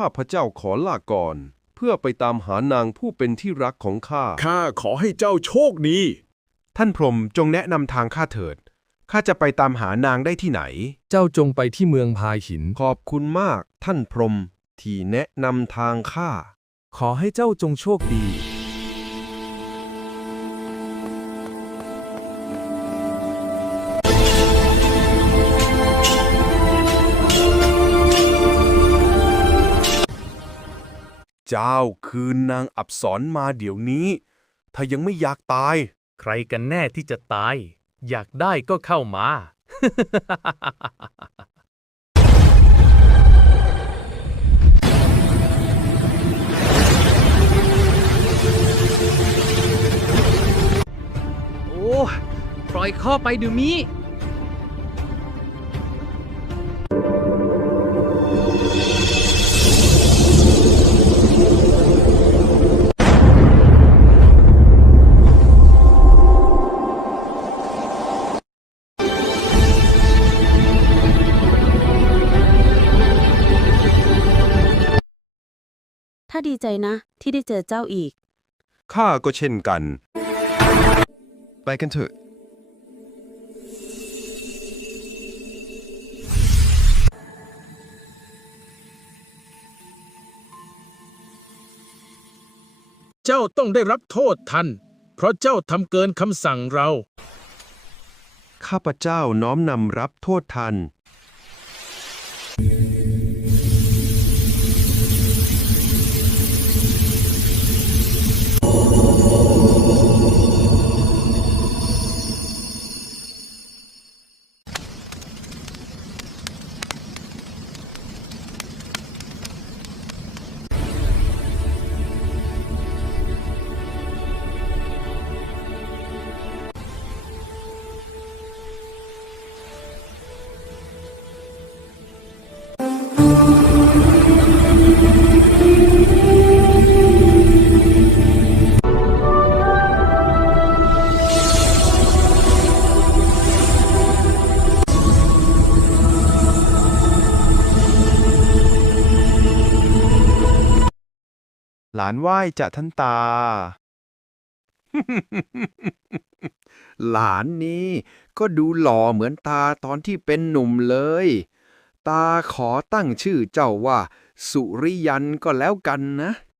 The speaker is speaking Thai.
ข้าพเจ้าขอลาก่อน เพื่อไปตามหานางผู้เป็นที่รักของข้า ข้าขอให้เจ้าโชคดี ท่านพรหมจงแนะนำทางข้าเถิด ข้าจะไปตามหานางได้ที่ไหน เจ้าจงไปที่เมืองพายหิน ขอบคุณมากท่านพรหมที่แนะนำทางข้า ขอให้เจ้าจงโชคดี เจ้าคืนนางอับสรมาเดี๋ยวนี้ ถ้ายังไม่อยากตาย ใครกันแน่ที่จะตาย อยากได้ก็เข้ามา โอ้ปล่อยข้อไปเดี๋ยวนี้ ถ้าดีใจนะ ที่ได้เจอเจ้าอีก ข้าก็เช่นกัน ไปกันเถอะ เจ้าต้องได้รับโทษทัน เพราะเจ้าทำเกินคำสั่งเรา ข้าพเจ้าน้อมนำรับโทษทัน หลานไหว้จะท่านตา หลานนี้ก็ดูหล่อเหมือนตาตอนที่เป็นหนุ่มเลย ตาขอตั้งชื่อเจ้าว่า สุริยันก็แล้วกันนะ